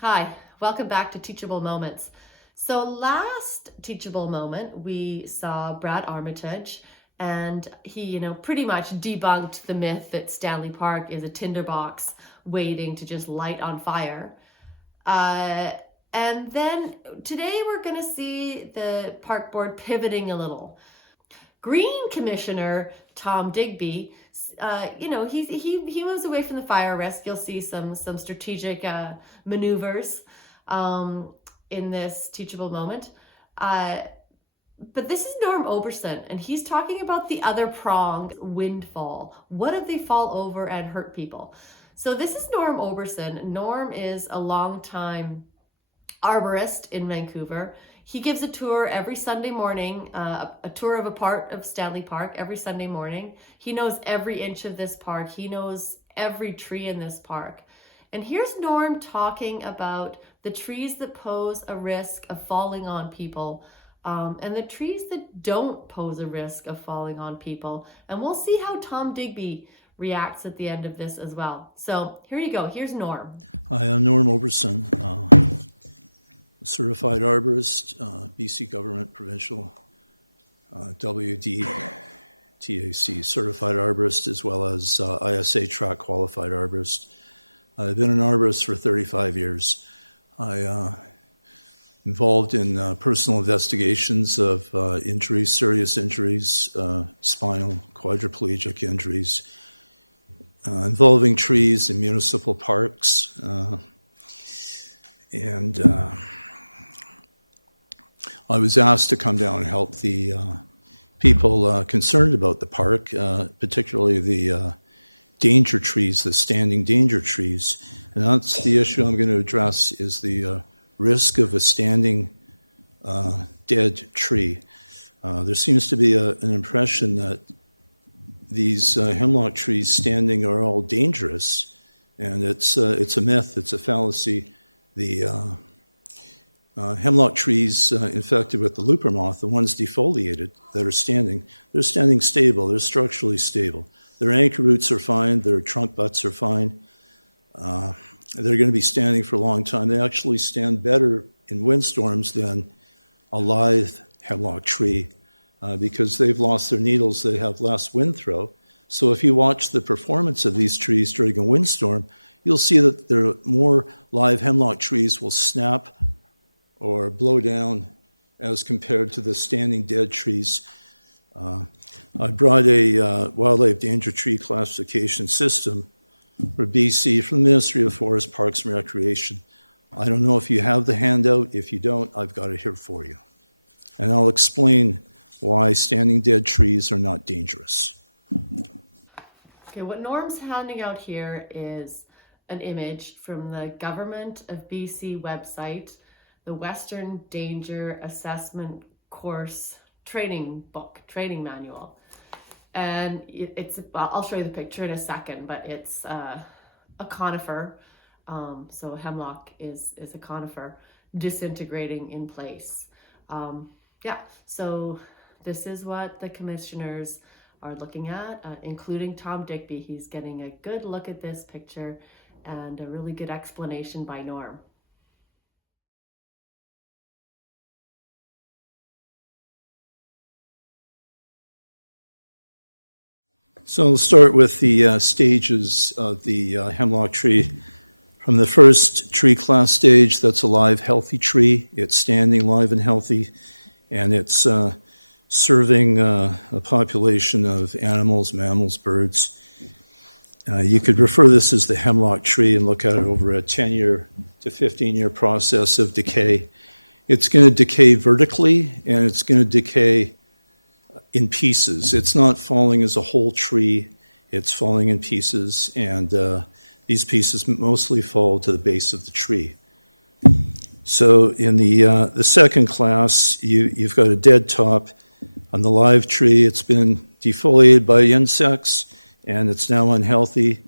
Hi, welcome back to Teachable Moments. So last Teachable Moment, we saw Brad Armitage, and he, pretty much debunked the myth that Stanley Park is a tinderbox waiting to just light on fire. And then today we're going to see the park board pivoting a little. Green Commissioner Tom Digby, he moves away from the fire risk. You'll see some strategic maneuvers in this teachable moment. But this is Norm Oberson, and he's talking about the other prong, windfall. What if they fall over and hurt people? So this is Norm Oberson. Norm is a longtime arborist in Vancouver. He gives a tour every Sunday morning, a tour of a part of Stanley Park every Sunday morning. He knows every inch of this park. He knows every tree in this park. And here's Norm talking about the trees that pose a risk of falling on people, and the trees that don't pose a risk of falling on people. And we'll see how Tom Digby reacts at the end of this as well. So here you go. Here's Norm. Hi, I'm Norm Oberson, certified arborist, BC Government Provincial, WDTAC certified arborist, as well as ISA track qualified arborist. I've been an arborist for 35 years. I involved in personal investigations of injuries, serious injuries, spinal, quadriplegic injuries, involving trees in municipal parks, and I was asked to come down and help the people concerned about the park, particularly the danger trees, the standing danger trees. And that's the issue I'm going to address, is the risk of a standing dead tree. There seems to be an impression that these hemlock trees standing are all dangerous, and it's a myth, it's a fallacy. The hemlock trees infected with the looper moth, the ones defoliated that are standing, they're standing stable, they're structurally stable. Their anchor roots are fine, their trunk butts are fine. They're going to be standing for a long time. They actually stand better in windstorms than a live hemlock tree because they've lost their needles, they have less wind throw. So if you watch the performance of these trees during a windstorm, you'll see that there are more live hemlock trees will snap or blow down as compared to the standing dead trees. I brought a wildlife danger tree classification system for BC from the Ministry of Forest, Parks and Recreation. I don't know if you have the handout. If you don't, I've got it here for you. And I'll explain why standing dead trees are not dangerous. Okay, what Norm's handing out here is an image from the Government of BC website, the Western Danger Assessment Course training book, training manual. And I'll show you the picture in a second, but it's a conifer. So hemlock is a conifer disintegrating in place. So this is what the commissioners are looking at, including Tom Digby. He's getting a good look at this picture and a really good explanation by Norm. So I'll start with the stages of the hemlock tree. From the first tree class stage, that's a live, healthy tree. It's standing live and healthy, and it's serving a population of animals, mammals, birds. You could refer this as the hemlock tree and look at it over a 10-year to 15-year process of decay. It's going to decay vertically, and it's going to decay in pieces. It's not falling as a whole tree, it's falling in pieces, and these pieces mostly fall to the base of the tree. So in the second class, you've got a dead top on the live tree. It's been defoliated by insects, and it's now unhealthy.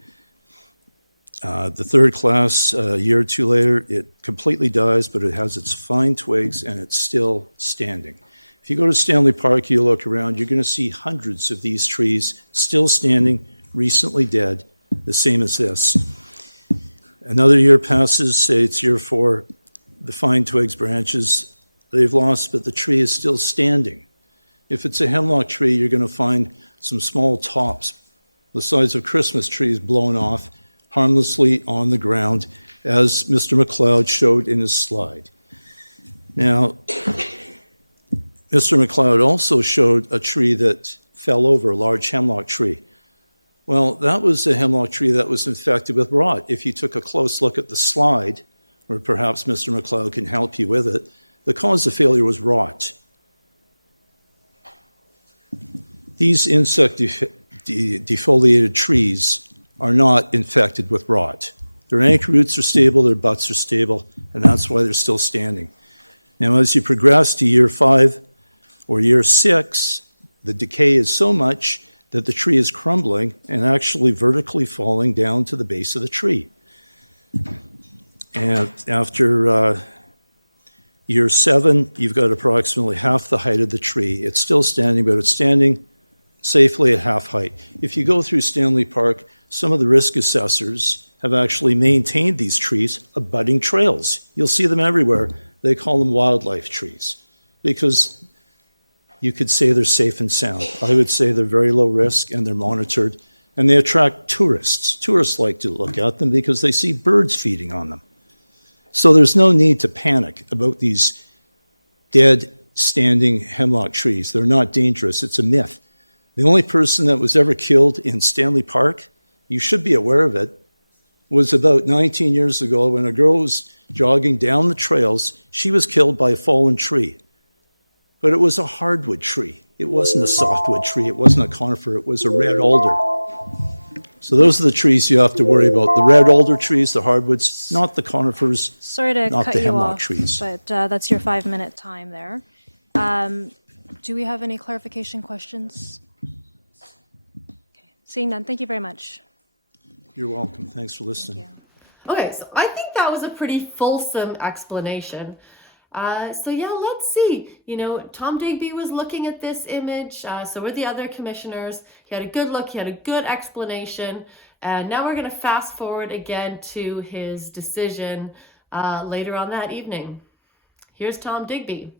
The third class, a year or two later, it completely dies, but it has its fine twigs, and it's still standing. If you go to Stanley Park, you look around, you're going to see hundreds of these trees still standing, recently dead, the same as this. Another year passes, say it's year 4, the fine twigs, branches, they've lost, but the tree is still standing. If it's a hemlock tree, you're going to find some small tops, the size of Christmas trees, blown off harmlessly on the ground, as Mr. McLeod showed in his slide. Now, Mr. McLeod also showed a tree that fell over, a large hemlock tree. Well, that was a hemlock tree that was infected with rot. If you took a close look at the slide, or perhaps Mr. McLeod can help you with it, the cause of failure was rot. These insect defoliated trees are not infected with rot. Their anchor roots are stable, their butts are stable, and that's why they're still standing. Now, as you progress to year 5 or year 6, the decay is so much that the tree is crumbling and actually vertically falling down to the base of the tree. And after year 7, you've got approximately half the height of the tree. It's still standing, but it's standing safely at half height. If you go through Stanley Park, some of the risk assessors have actually maintained these trees abutting trails. You'll see them everywhere. They call them wildlife trees because you could say they're safe and sound. I would say they're very low risk and they're monitored, and they attract tourists. Tourists like to look at them because they see birds feeding on them. So there's no need to panic about these dead, standing hemlock trees. They're not dangerous. It's a myth. The only person that was ever killed in Stanley Park, you should be aware of it, was about 19 years ago when a girl was jogging down the trails. She was killed by a fallen tree. But it was a hardwood tree. It wasn't a softwood tree. It wasn't a conifer. It was a red alder. So those are the trees you have to worry about. The red alder trees, the hardwoods, not the conifers, Sorry to not cut the you hemlock off, trees. but that's your 5-minute time there. Do we have any clarification questions? Okay. Seeing none, thank you very much. You're welcome. Thanks for listening. Thank you. Okay, so I think that was a pretty fulsome explanation. So yeah, let's see. Tom Digby was looking at this image, so were the other commissioners. He had a good look, he had a good explanation, and now we're going to fast forward again to his decision later on that evening. Here's Tom Digby.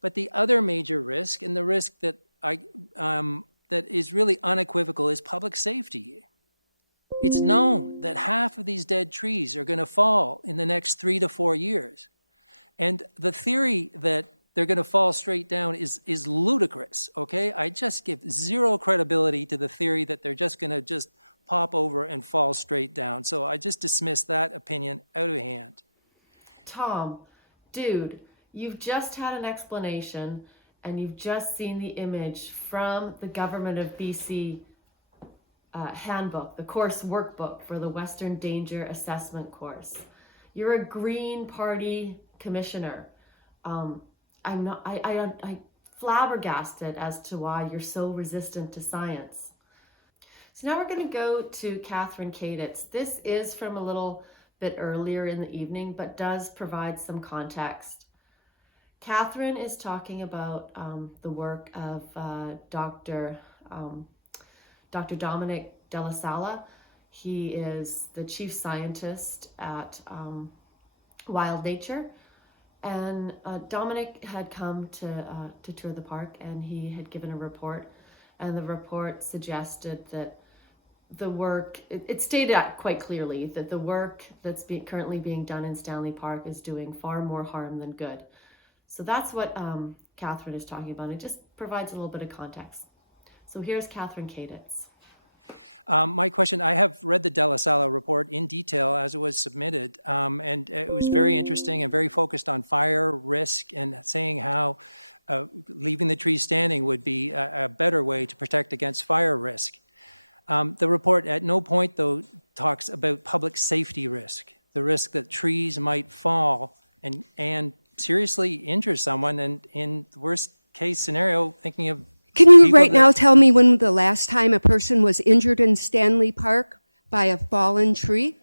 But the other major risk, and the risk that that is really unequivocal, is public safety. It's known that half of these dead trees are going to fall in the next 3 to 4 years. And the theory that they're going to fall straight down is ludicrous, okay? I just give zero credibility to the theory that they're just going to just pop over and fall straight down. So I just dismiss that opinion out of hand. Tom, dude, you've just had an explanation and you've just seen the image from the Government of BC handbook, the course workbook for the Western Danger Assessment course. You're a Green Party commissioner. I'm flabbergasted as to why you're so resistant to science. So now we're going to go to Catherine Kaditz. This is from a little bit earlier in the evening, but does provide some context. Catherine is talking about the work of Dr. Dominic De La Sala. He is the chief scientist at Wild Nature. And Dominic had come to tour the park, and he had given a report, and the report suggested that the work, it stated quite clearly that the work that's currently being done in Stanley Park is doing far more harm than good. So that's what Catherine is talking about. It just provides a little bit of context. So here's Catherine Kaditz. My question, I have read the De La Sala report in detail as it was submitted, and it was very interesting and very focused on fire risk and saying how leaving the trees standing would be a better way to protect against fire risk. The report at no point, though, talks about public safety risk, the risk that trees might fall and seriously injure someone, and in the worst case scenario, thinking of Can you right now tell me when the last time a person was injured in Stanley Park by a fallen tree?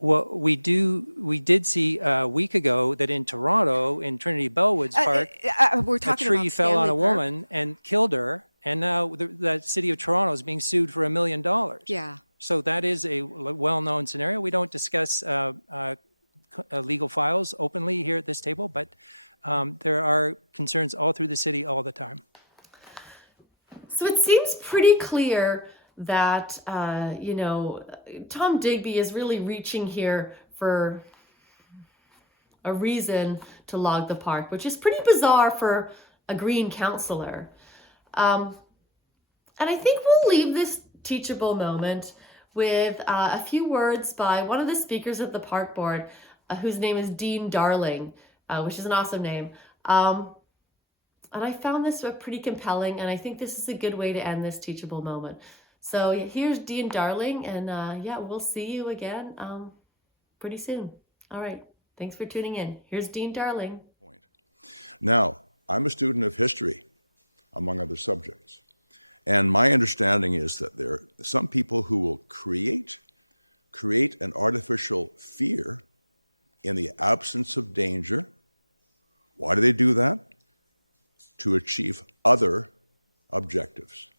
Well, we did see a week ago that in Toronto, in Trinity Bellwoods Park, We're a talking tree about fell on Stanley a Park. woman and killed her, and now the city of Toronto is being sued for $1 million. Yeah. So that is a well-known scenario. We don't discuss legal files openly here at this table, but there are concerns all through the city all the time. So it seems pretty clear that, Tom Digby is really reaching here for a reason to log the park, which is pretty bizarre for a green councillor. And I think we'll leave this teachable moment with a few words by one of the speakers of the park board, whose name is Dean Darling, which is an awesome name. And I found this pretty compelling, and I think this is a good way to end this teachable moment. So here's Dean Darling, and we'll see you again pretty soon. All right, thanks for tuning in. Here's Dean Darling. Now, I'm a student of history, among other subjects, and my understanding is that there are some people who will create an artificial fear in the absence of danger. Why do they do that? To achieve other objectives.